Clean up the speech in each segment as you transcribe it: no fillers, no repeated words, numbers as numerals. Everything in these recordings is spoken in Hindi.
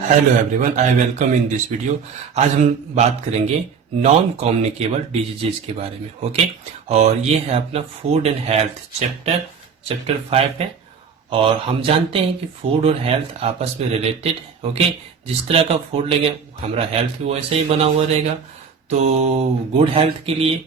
Hello everyone, I welcome in this video. आज हम बात करेंगे नॉन कम्युनिकेबल डिजीजेज के बारे में। ओके, और ये है अपना फूड एंड हेल्थ चैप्टर 5 है। और हम जानते हैं कि फूड और हेल्थ आपस में रिलेटेड है। ओके, जिस तरह का फूड लेंगे हमारा हेल्थ भी वैसे ही बना हुआ रहेगा। तो गुड हेल्थ के लिए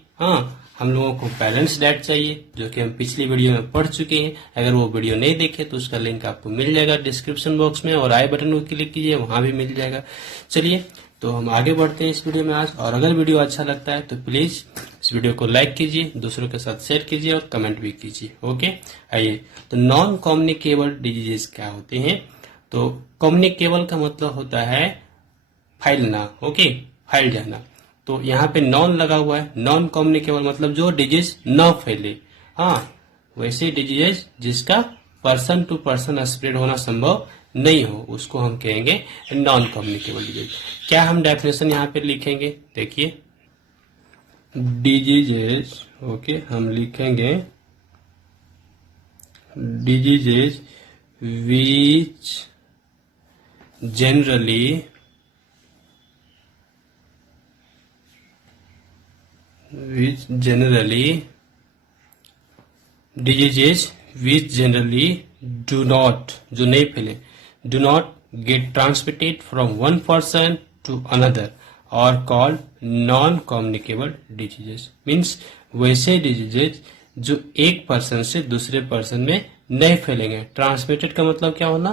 हम लोगों को बैलेंस डाइट चाहिए, जो कि हम पिछली वीडियो में पढ़ चुके हैं। अगर वो वीडियो नहीं देखे तो उसका लिंक आपको मिल जाएगा डिस्क्रिप्शन बॉक्स में, और आई बटन को क्लिक कीजिए, वहां भी मिल जाएगा। चलिए, तो हम आगे बढ़ते हैं इस वीडियो में आज। और अगर वीडियो अच्छा लगता है तो प्लीज इस वीडियो को लाइक कीजिए, दूसरों के साथ शेयर कीजिए और कमेंट भी कीजिए। ओके, आइए। तो नॉन कम्युनिकेबल डिजीजेस क्या होते हैं? तो कम्युनिकेबल का मतलब होता है फैलना। ओके, फैल जाना। तो यहाँ पे नॉन लगा हुआ है। नॉन कम्युनिकेबल मतलब जो डिजीज न फैले। वैसे डिजीज जिसका पर्सन टू पर्सन स्प्रेड होना संभव नहीं हो, उसको हम कहेंगे नॉन कम्युनिकेबल डिजीज। क्या हम डेफिनेशन यहाँ पे लिखेंगे? देखिए, डिजीजेज, ओके, हम लिखेंगे diseases which generally diseases which generally do not, जो नहीं फैले, do not get transmitted from one person to another or called non communicable diseases। Means वैसे डिजीजेज जो एक पर्सन से दूसरे पर्सन में नहीं फैलेंगे। ट्रांसमिटेड का मतलब क्या होना?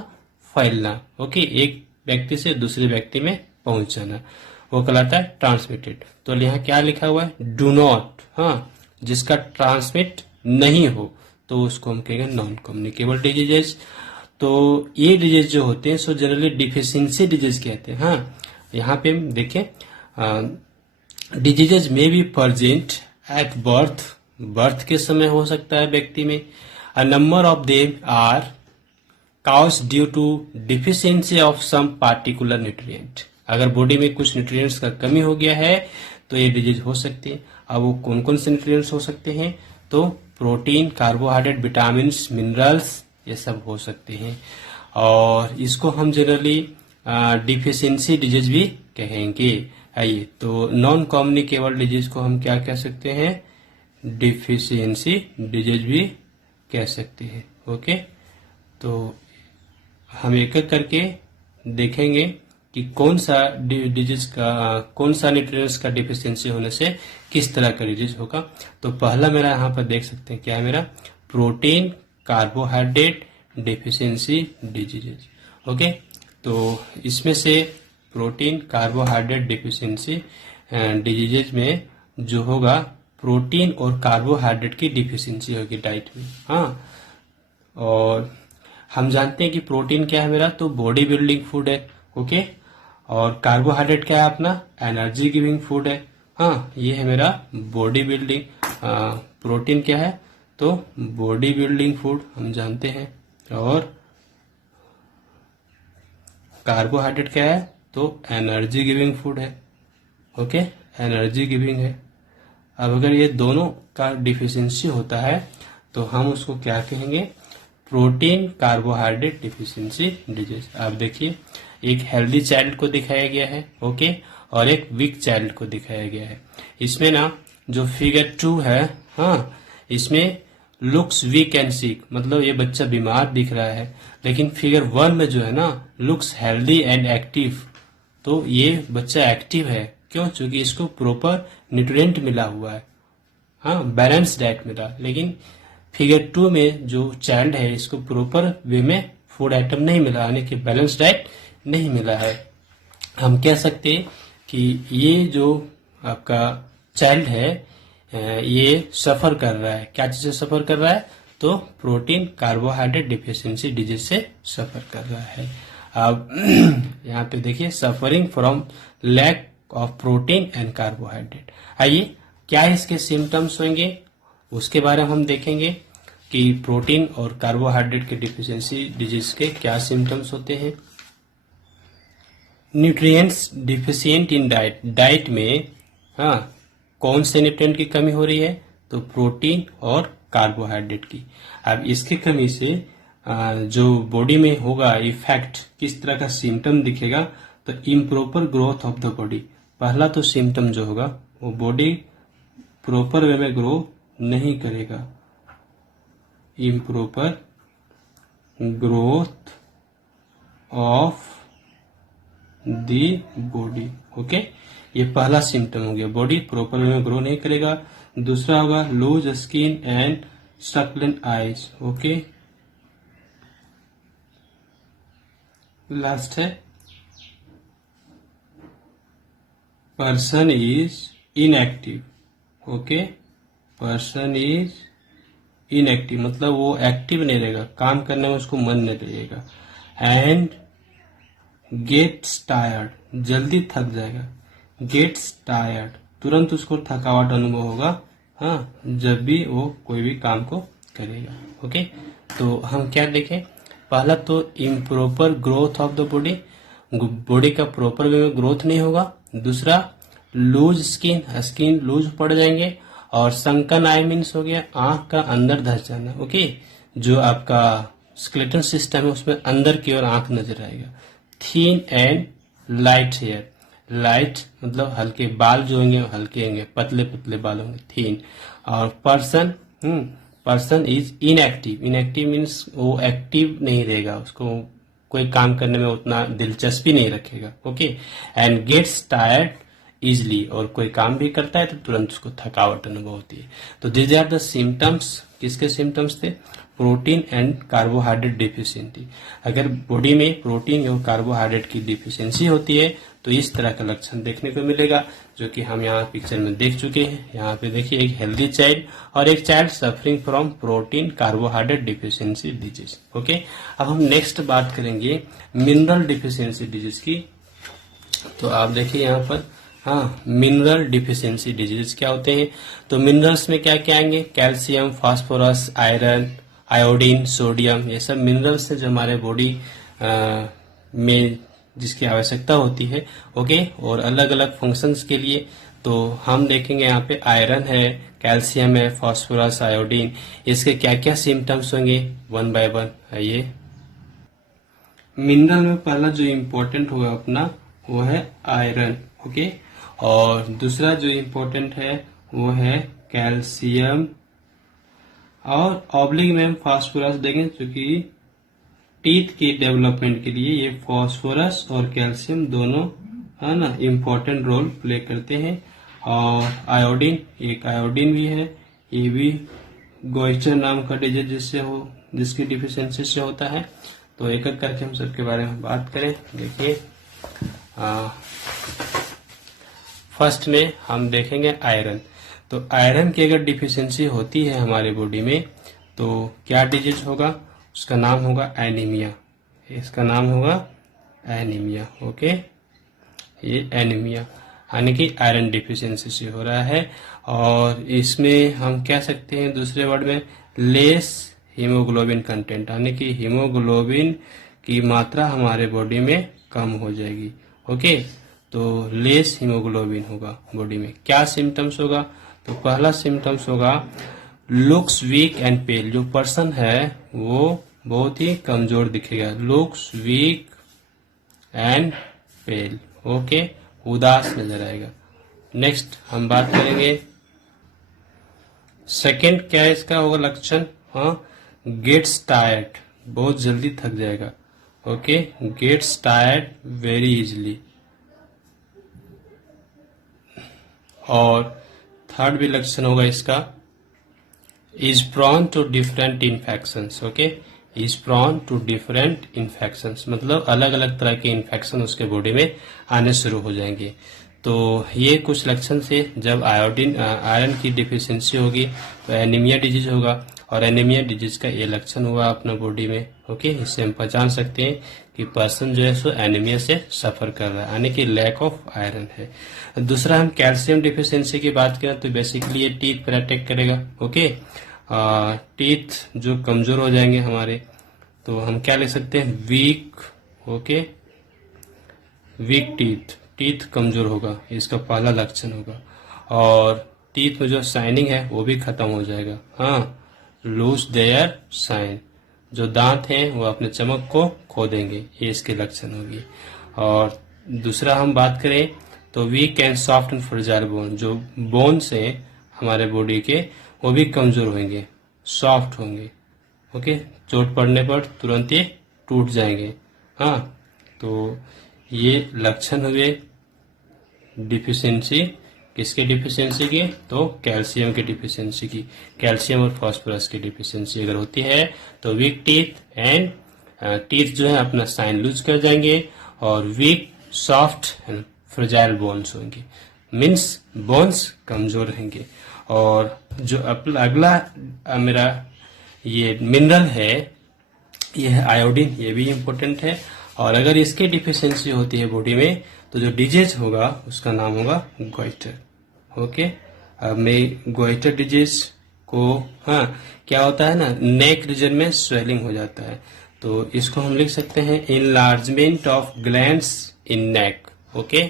फैलना। ओके, एक व्यक्ति से दूसरे व्यक्ति में पहुंच जाना, वो कहलाता है ट्रांसमिटेड। तो यहाँ क्या लिखा हुआ है? Do not. जिसका ट्रांसमिट नहीं हो तो उसको हम कहेंगे नॉन कम्युनिकेबल डिजीजेज। तो ये डिजीज जो होते हैं सो जनरली डिफिशियंसी डिजीज कहते हैं। यहाँ पे देखें, डिजीजेज में बी प्रेजेंट एट बर्थ के समय हो सकता है व्यक्ति में। A number of them are cause due to deficiency of some particular nutrient. अगर बॉडी में कुछ न्यूट्रिएंट्स का कमी हो गया है तो ये डिजीज हो सकती है। अब वो कौन कौन से न्यूट्रिएंट्स हो सकते हैं? तो प्रोटीन, कार्बोहाइड्रेट, विटामिन, मिनरल्स, ये सब हो सकते हैं। और इसको हम जनरली डिफिशियंसी डिजीज भी कहेंगे। आइए, तो नॉन कम्युनिकेबल डिजीज को हम क्या कह सकते हैं? डिफिशियंसी डिजीज भी कह सकते हैं। ओके, तो हम एक एक करके देखेंगे कि कौन सा डिजीज का, कौन सा न्यूट्रिएंट्स का डिफिशियंसी होने से किस तरह का डिजीज होगा। तो पहला मेरा यहाँ पर देख सकते हैं क्या है मेरा? Protein carbohydrate deficiency diseases. Okay, तो इसमें से प्रोटीन कार्बोहाइड्रेट डिफिशियंसी डिजीजेज में जो होगा, प्रोटीन और कार्बोहाइड्रेट की डिफिशियंसी होगी डाइट में। और हम जानते हैं कि प्रोटीन क्या है मेरा? तो बॉडी बिल्डिंग फूड है। ओके, और कार्बोहाइड्रेट क्या है अपना? एनर्जी गिविंग फूड है। ये है मेरा बॉडी बिल्डिंग। प्रोटीन क्या है? तो बॉडी बिल्डिंग फूड हम जानते हैं। और कार्बोहाइड्रेट क्या है? तो एनर्जी गिविंग फूड है। ओके, एनर्जी गिविंग है। अब अगर ये दोनों का डिफिशियंसी होता है तो हम उसको क्या कहेंगे? Protein carbohydrate deficiency disease. आप देखिए, एक हेल्दी चाइल्ड को दिखाया गया है, ओके, और एक वीक चाइल्ड को दिखाया गया है। इसमें ना जो फिगर 2 है, इसमें लुक्स वीक एंड सिक, मतलब ये बच्चा बीमार दिख रहा है। लेकिन फिगर 1 में जो है ना, लुक्स हेल्दी एंड एक्टिव, तो ये बच्चा एक्टिव है। क्यों? क्योंकि इसको प्रॉपर न्यूट्रिएंट मिला हुआ है, बैलेंस डाइट मिला। लेकिन फिगर 2 में जो चाइल्ड है, इसको प्रॉपर वे में फूड आइटम नहीं मिला, यानी कि बैलेंस डाइट नहीं मिला है। हम कह सकते हैं कि ये जो आपका चाइल्ड है, ये सफर कर रहा है। क्या चीज से सफर कर रहा है? तो प्रोटीन कार्बोहाइड्रेट डिफिशियंसी डिजीज से सफर कर रहा है। अब यहाँ पे देखिए, suffering from lack of protein and carbohydrate. आइए, क्या इसके सिम्टम्स होंगे उसके बारे में हम देखेंगे कि प्रोटीन और कार्बोहाइड्रेट के डिफिशियंसी डिजीज के क्या सिम्टम्स होते हैं। न्यूट्रिएंट्स डिफिशियंट इन डाइट में कौन से न्यूट्रिएंट की कमी हो रही है? तो प्रोटीन और कार्बोहाइड्रेट की। अब इसकी कमी से जो बॉडी में होगा इफेक्ट, किस तरह का सिम्टम दिखेगा, तो improper growth of the body. पहला तो सिम्टम जो होगा वो बॉडी प्रॉपर वे में ग्रो नहीं करेगा, improper growth of the body. Okay, ये पहला सिम्टम हो गया, बॉडी प्रॉपर वे में ग्रो नहीं करेगा। दूसरा होगा loose skin and succulent eyes. Okay, last है person is inactive. Okay, person is inactive मतलब वो एक्टिव नहीं रहेगा, काम करने में उसको मन नहीं रहेगा। एंड गेट्स टायर्ड, जल्दी थक जाएगा। गेट्स टायर्ड, तुरंत उसको थकावट अनुभव होगा, हाँ, जब भी वो कोई भी काम को करेगा। ओके, तो हम क्या देखें, पहला तो improper growth of the body, body का प्रॉपर वे में ग्रोथ नहीं होगा। दूसरा लूज स्किन, स्किन लूज पड़ जाएंगे। और संकन आई मीन्स हो गया आंख का अंदर धस जाना। ओके, जो आपका स्केलेटन सिस्टम है उसमें अंदर की ओर आंख नजर आएगा। Thin and light hair, light मतलब हल्के बाल जो होंगे हल्के होंगे, पतले पतले बाल होंगे, थीन। और person is inactive, inactive means वो एक्टिव नहीं रहेगा, उसको कोई काम करने में उतना दिलचस्पी नहीं रखेगा। Okay, and gets tired easily, और कोई काम भी करता है तो तुरंत उसको थकावट अनुभव होती है। तो दिस आर द सिम्टम्स, किसके सिम्टम्स थे, प्रोटीन एंड कार्बोहाइड्रेट डिफिशियंसी। अगर बॉडी में प्रोटीन और कार्बोहाइड्रेट की डिफिशियंसी होती है तो इस तरह का लक्षण देखने को मिलेगा, जो कि हम यहाँ पिक्चर में देख चुके हैं। यहाँ पे देखिए एक हेल्दी चाइल्ड और एक child suffering from protein carbohydrate deficiency disease. Okay, अब हम नेक्स्ट बात करेंगे मिनरल डिफिशियंसी डिजीज की। तो आप देखिए यहाँ पर, हाँ, मिनरल डिफिशियंसी डिजीज क्या होते हैं, तो मिनरल्स में क्या क्या आएंगे, calcium, phosphorus, iron, iodine, sodium, ये सब मिनरल्स हैं जो हमारे बॉडी में जिसकी आवश्यकता होती है। ओके, और अलग अलग फंक्शंस के लिए। तो हम देखेंगे यहाँ पे आयरन है, कैल्शियम है, फास्फोरस, आयोडीन, इसके क्या क्या सिम्टम्स होंगे वन बाय वन। आइए, मिनरल में पहला जो इम्पोर्टेंट होगा अपना वो है आयरन। ओके, और दूसरा जो इम्पोर्टेंट है वो है कैल्शियम, और ऑब्लिक में हम फास्फोरस देखें, क्योंकि टीथ की डेवलपमेंट के लिए ये फास्फोरस और कैल्शियम दोनों, है ना, इम्पोर्टेंट रोल प्ले करते हैं। और आयोडीन, एक आयोडीन भी है, ये भी गोइचर नाम का डिजीज जिससे हो, जिसकी डिफिशियंसी से होता है। तो एक एक करके हम सबके बारे में बात करें। देखिए, फर्स्ट में हम देखेंगे आयरन। तो आयरन की अगर डिफिशियंसी होती है हमारे बॉडी में तो क्या डिजीज होगा, उसका नाम होगा एनीमिया। इसका नाम होगा एनीमिया। ओके, ये एनीमिया यानी कि आयरन डिफिशियंसी से हो रहा है। और इसमें हम कह सकते हैं दूसरे वर्ड में लेस हीमोग्लोबिन कंटेंट, यानी कि हीमोग्लोबिन की मात्रा हमारे बॉडी में कम हो जाएगी। ओके, तो लेस हीमोग्लोबिन होगा बॉडी में। क्या सिम्टम्स होगा, तो पहला सिम्टम्स होगा लुक्स वीक एंड पेल, जो पर्सन है वो बहुत ही कमजोर दिखेगा, looks weak and pale. Okay, उदास नजर आएगा। नेक्स्ट हम बात करेंगे सेकेंड, क्या इसका होगा लक्षण, हाँ, गेट्स टायर्ड, बहुत जल्दी थक जाएगा। Okay, gets tired very easily. और थर्ड भी लक्षण होगा इसका, is prone to different infections. Okay, is prone to different infections मतलब अलग अलग तरह के इन्फेक्शन उसके बॉडी में आने शुरू हो जाएंगे। तो ये कुछ लक्षण से जब आयरन की डिफिशियंसी होगी तो एनीमिया डिजीज होगा, और एनीमिया डिजीज का ये लक्षण हुआ अपना बॉडी में। ओके, इससे हम पहचान सकते हैं कि पर्सन जो है सो एनीमिया से सफर कर रहा है, यानी कि लैक ऑफ आयरन है। दूसरा हम कैल्शियम डिफिशियंसी की बात करें तो बेसिकली ये टीथ पर अटैक करेगा। ओके, टीथ जो कमजोर हो जाएंगे हमारे, तो हम क्या ले सकते हैं, weak. Okay, weak teeth, teeth कमजोर होगा, इसका पहला लक्षण होगा। और टीथ में जो शाइनिंग है वो भी खत्म हो जाएगा, हाँ, लूज देयर शाइन। जो दांत हैं वो अपने चमक को खो देंगे, ये इसके लक्षण होगी। और दूसरा हम बात करें तो weak and soft and fragile bone, जो बोन्स हैं हमारे बॉडी के वो भी कमजोर होंगे, सॉफ्ट होंगे। ओके, चोट पड़ने पर तुरंत ये टूट जाएंगे। हाँ, तो ये लक्षण हुए डिफिशियंसी, किसके डिफिशियंसी की? तो कैल्शियम की डिफिशियंसी की। कैल्शियम और फास्फोरस की डिफिशियंसी अगर होती है तो वीक टीथ एंड टीथ जो है अपना साइन लूज कर जाएंगे और weak soft and fragile bones होंगे, मीन्स बोन्स कमजोर रहेंगे। और जो अगला मेरा ये मिनरल है, ये है आयोडीन, ये भी इम्पोर्टेंट है। और अगर इसकी डिफिशियंसी होती है बॉडी में तो जो डिजीज होगा उसका नाम होगा गोइटर। ओके, अब मैं गोइटर डिजीज को, हाँ, क्या होता है ना, नेक रीजन में स्वेलिंग हो जाता है, तो इसको हम लिख सकते हैं enlargement of glands in neck. Okay,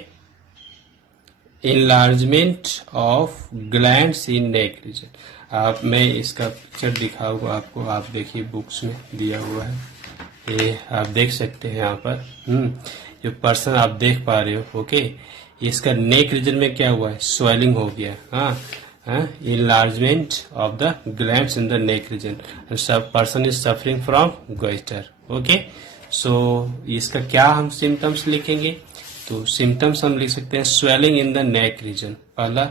enlargement of glands in neck region. आप, मैं इसका पिक्चर दिखाऊंगा आपको, आप देखिए बुक्स में दिया हुआ है, ये आप देख सकते हैं यहाँ पर। जो पर्सन आप देख पा रहे हो, ओके, इसका नेक रीजन में क्या हुआ है, स्वेलिंग हो गया। हाँ, enlargement of the glands in the neck region, person is suffering from goitre. Okay, so इसका क्या हम सिम्टम्स लिखेंगे? तो सिम्टम्स हम लिख सकते हैं swelling in the neck reason. पहला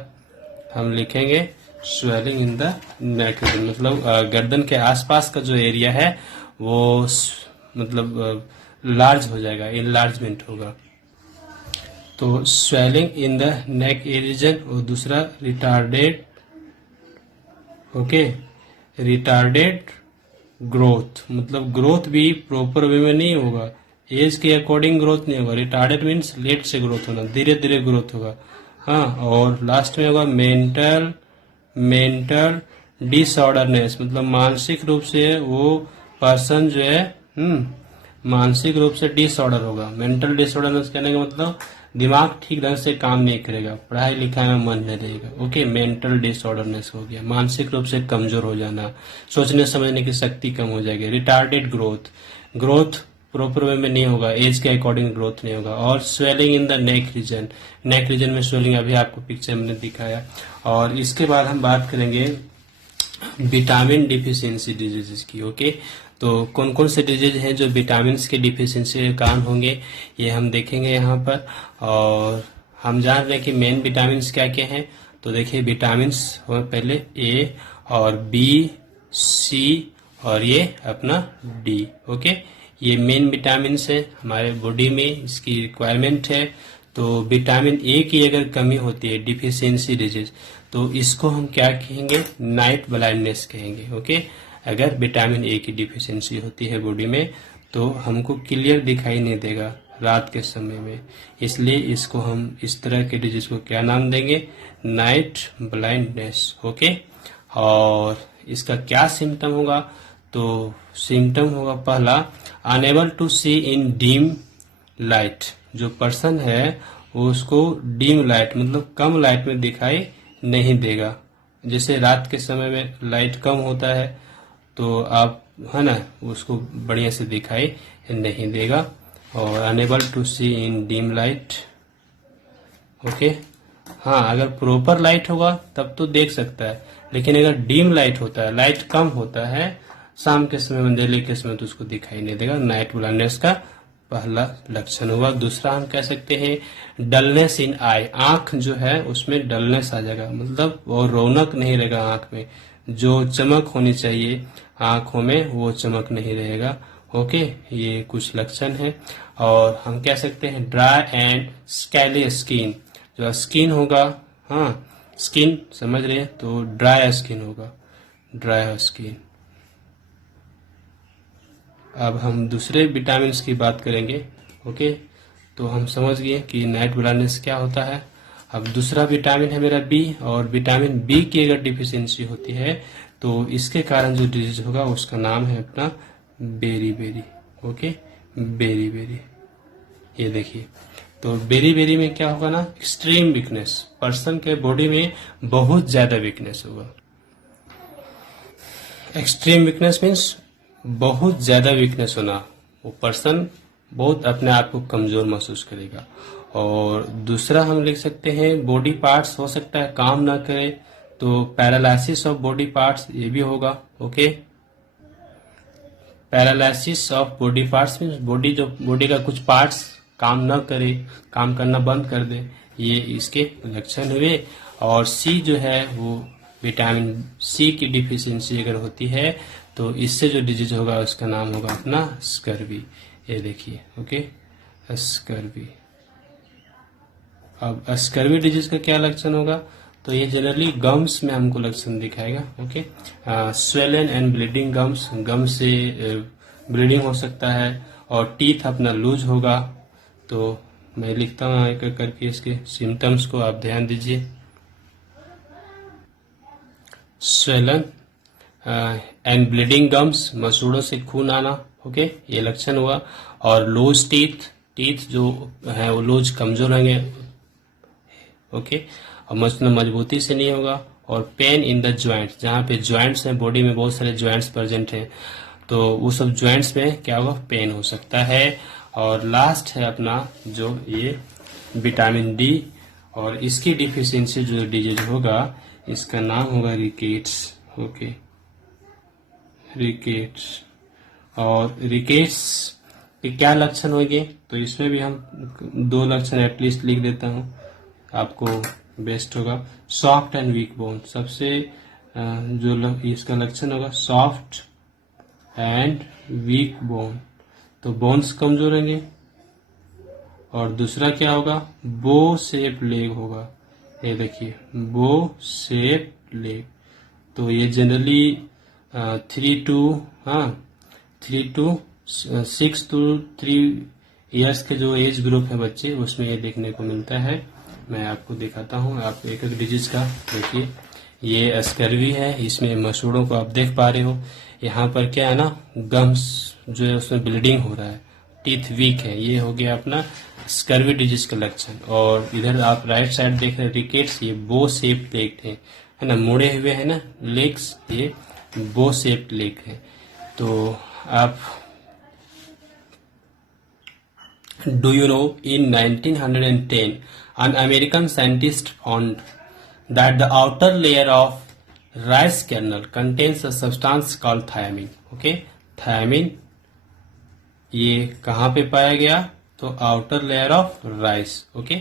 हम लिखेंगे swelling in the neck reason, मतलब गर्दन के आसपास का जो एरिया है वो मतलब लार्ज हो जाएगा, इनलार्जमेंट होगा, तो swelling in the neck reason. और दूसरा रिटार्डेड, ओके, रिटार्डेड ग्रोथ, मतलब ग्रोथ भी प्रॉपर वे में नहीं होगा, एज के अकॉर्डिंग ग्रोथ नहीं होगा। रिटार्डेड मीन्स लेट से ग्रोथ होना, धीरे धीरे ग्रोथ होगा। हाँ, और लास्ट में होगा मेंटल डिसऑर्डरनेस, मतलब मानसिक रूप से वो पर्सन जो है मानसिक रूप से डिसऑर्डर होगा। मेंटल डिसऑर्डरनेस कहने का मतलब दिमाग ठीक ढंग से काम नहीं करेगा, पढ़ाई लिखाई में मन नहीं रहेगा। ओके, मेंटल डिसऑर्डरनेस हो गया, मानसिक रूप से कमजोर हो जाना, सोचने समझने की शक्ति कम हो जाएगी। रिटार्डेड ग्रोथ प्रॉपर वे में नहीं होगा, एज के अकॉर्डिंग ग्रोथ नहीं होगा। और swelling in the neck reason में स्वेलिंग अभी आपको पिक्चर में दिखाया। और इसके बाद हम बात करेंगे विटामिन डिफिशियंसी डिजीजेस की। ओके, तो कौन कौन से डिजीज हैं जो विटामिन के डिफिशियंसी के कारण होंगे ये हम देखेंगे यहाँ पर। और हम जान रहे हैं कि मेन विटामिन क्या क्या हैं, तो देखिए विटामिन पहले ए और बी, सी और ये अपना डी। ओके, ये मेन विटामिन है हमारे बॉडी में, इसकी रिक्वायरमेंट है। तो विटामिन ए की अगर कमी होती है, डिफिशियंसी डिजीज, तो इसको हम क्या कहेंगे, नाइट ब्लाइंडनेस कहेंगे। ओके, अगर विटामिन ए की डिफिशियंसी होती है बॉडी में तो हमको क्लियर दिखाई नहीं देगा रात के समय में, इसलिए इसको हम इस तरह के डिजीज को क्या नाम देंगे, नाइट ब्लाइंडनेस। ओके, और इसका क्या सिम्टम होगा, तो सिम्टम होगा पहला unable to see in dim light, जो पर्सन है वो उसको डीम लाइट मतलब कम लाइट में दिखाई नहीं देगा। जैसे रात के समय में लाइट कम होता है तो आप, है ना, उसको बढ़िया से दिखाई नहीं देगा। और unable to see in dim light. Okay, हाँ, अगर प्रॉपर लाइट होगा तब तो देख सकता है, लेकिन अगर डीम लाइट होता है, लाइट कम होता है शाम के समय में, अंधेरे के समय, तो उसको दिखाई नहीं देगा। नाइट ब्लाइंडनेस का पहला लक्षण हुआ। दूसरा हम कह सकते हैं डलनेस इन आई, आंख जो है उसमें डलनेस आ जाएगा, मतलब वो रौनक नहीं रहेगा आंख में, जो चमक होनी चाहिए आंखों में वो चमक नहीं रहेगा। ओके, ये कुछ लक्षण है। और हम कह सकते हैं ड्राई एंड स्कैली स्किन, जो स्किन होगा, हाँ, स्किन समझ रहे हैं, तो ड्राई स्किन होगा, ड्राई स्किन। अब हम दूसरे विटामिन की बात करेंगे। ओके, तो हम समझ गए कि नाइट ब्लाइंडनेस क्या होता है। अब दूसरा विटामिन है मेरा बी, और विटामिन बी की अगर डिफिशियंसी होती है तो इसके कारण जो डिजीज होगा उसका नाम है अपना बेरी। ओके, बेरी, ये देखिए, तो बेरी में क्या होगा ना, एक्सट्रीम वीकनेस, पर्सन के बॉडी में बहुत ज्यादा वीकनेस होगा। एक्सट्रीम वीकनेस मीन्स बहुत ज्यादा वीकनेस होना, वो पर्सन बहुत अपने आप को कमजोर महसूस करेगा। और दूसरा हम लिख सकते हैं बॉडी पार्ट्स हो सकता है काम ना करे, तो पैरालिसिस ऑफ बॉडी पार्ट्स ये भी होगा। Okay, paralysis of body parts means body का कुछ पार्ट्स काम न करे, काम करना बंद कर दे, ये इसके लक्षण हुए। और सी जो है वो विटामिन सी की डिफिशियंसी अगर होती है तो इससे जो डिजीज होगा उसका नाम होगा अपना स्कर्वी। ये देखिए, ओके, स्कर्वी। अब स्कर्वी डिजीज का क्या लक्षण होगा, तो ये जनरली गम्स में हमको लक्षण दिखाएगा। Okay, swollen and bleeding gums, gum से ब्लीडिंग हो सकता है, और टीथ अपना लूज होगा। तो मैं लिखता हूँ एक एक करके इसके सिम्टम्स को, आप ध्यान दीजिए। स्वेलन एंड ब्लीडिंग गम्स, मसूड़ों से खून आना। ओके, ये लक्षण हुआ। और लूज टीथ, टीथ जो है वो लूज कमजोर होंगे। ओके, और मजबूती से नहीं होगा। और पेन इन द ज्वाइंट्स, जहाँ पे ज्वाइंट्स हैं, बॉडी में बहुत सारे ज्वाइंट्स प्रेजेंट हैं, तो वो सब ज्वाइंट्स में क्या होगा, पेन हो सकता है। और लास्ट है अपना जो ये विटामिन डी, और इसकी डिफिशियंसी जो डिजीज होगा इसका नाम होगा रिकेट्स। Okay, rickets. और रिकेट्स के क्या लक्षण होंगे, तो इसमें भी हम 2 लक्षण एटलीस्ट लिख देता हूँ, आपको बेस्ट होगा। सॉफ्ट एंड वीक बोन, सबसे जो इसका लक्षण होगा सॉफ्ट एंड वीक बोन, तो बोन्स कमजोर होंगे। और दूसरा क्या होगा, बो शेप लेग होगा। ये देखिए, बो शेप लेग, तो ये जनरली 3 to 3 इयर्स के जो एज ग्रुप है बच्चे, उसमें ये देखने को मिलता है। मैं आपको दिखाता हूँ, आप एक एक डिजीज का देखिए। ये स्कर्वी है, इसमें मसूड़ों को आप देख पा रहे हो। यहाँ पर क्या है ना, गम्स जो है उसमें ब्लीडिंग हो रहा है, टीथ वीक है, ये हो गया अपना स्कर्वी डिजीज का लक्षण। और इधर आप राइट साइड देख रहे हैं रिकेट्स, ये बो शेप लेग है ना, मुड़े हुए है ना लेग्स, ये बो शेप लेग है। तो आप Do you know, in 1910, an American scientist found that the outer layer of rice kernel contains a substance called thiamine. Okay, thiamine ये कहाँ पे पाया गया, तो outer layer of rice. Okay,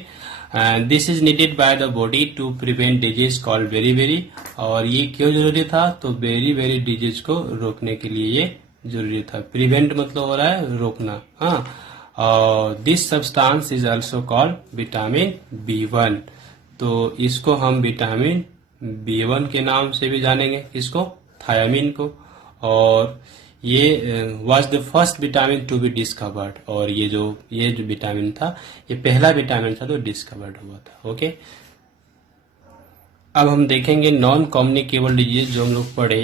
and this is needed by the body to prevent disease called beriberi. और ये क्यों जरूरी था, तो beriberi disease को रोकने के लिए ये जरूरी था। प्रिवेंट मतलब हो रहा है रोकना। हाँ, और this substance is also called vitamin B1, तो इसको हम विटामिन B1 के नाम से भी जानेंगे, इसको थायामीन को। और ये was the first vitamin to be discovered, और ये जो विटामिन था ये पहला विटामिन था तो डिस्कवर्ड हुआ था। ओके, अब हम देखेंगे नॉन कम्युनिकेबल डिजीज जो हम लोग पढ़े,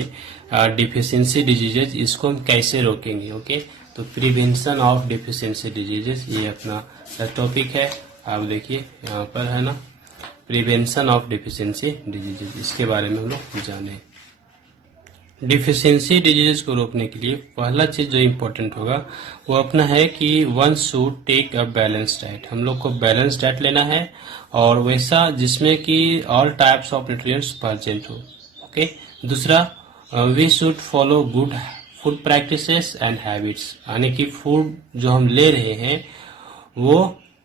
डिफिशियंसी डिजीजेज, इसको हम कैसे रोकेंगे। ओके, तो प्रिवेंशन ऑफ डिफिशियंसी डिजीजेस ये अपना टॉपिक है। आप देखिए यहाँ पर है ना, प्रिवेंशन ऑफ डिफिशियंसी डिजीजेस, इसके बारे में हम लोग जाने। डिफिशियंसी डिजीजेस को रोकने के लिए पहला चीज जो इम्पोर्टेंट होगा वो अपना है कि one should take a balance diet. हम लोग को बैलेंस डाइट लेना है, और वैसा जिसमें कि all types of nutrients present हो। ओके, दूसरा we should follow good food practices and habits, यानी कि फूड जो हम ले रहे हैं वो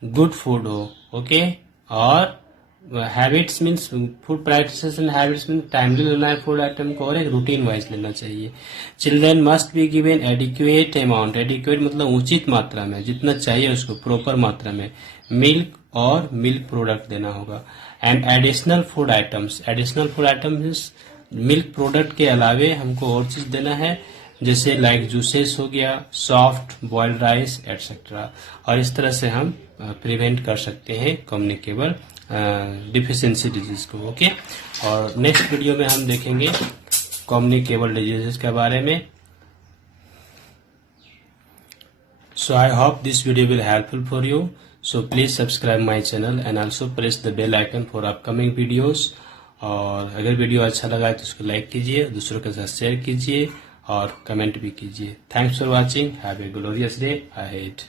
गुड फूड हो। ओके, और habits means food practices and habits mean timely लेना है फूड आइटम को, और एक रूटीन वाइज लेना चाहिए। Children must be given adequate amount, adequate मतलब उचित मात्रा में, जितना चाहिए उसको प्रॉपर मात्रा में मिल्क और मिल्क प्रोडक्ट देना होगा। And additional food items, additional food item means milk product के अलावे हमको और चीज देना है, जैसे लाइक जूसेस हो गया, सॉफ्ट बॉइल्ड राइस एटसेट्रा। और इस तरह से हम प्रिवेंट कर सकते हैं कम्युनिकेबल डिफिशियंसी डिजीज को। ओके, और नेक्स्ट वीडियो में हम देखेंगे कम्युनिकेबल डिजीजेस के बारे में। So I hope this video will helpful for you. So please subscribe my channel and also press the bell icon for upcoming videos. और अगर वीडियो अच्छा लगा है तो उसको लाइक कीजिए, दूसरों के साथ शेयर कीजिए, और कमेंट भी कीजिए। Thanks for watching, have a glorious day ahead.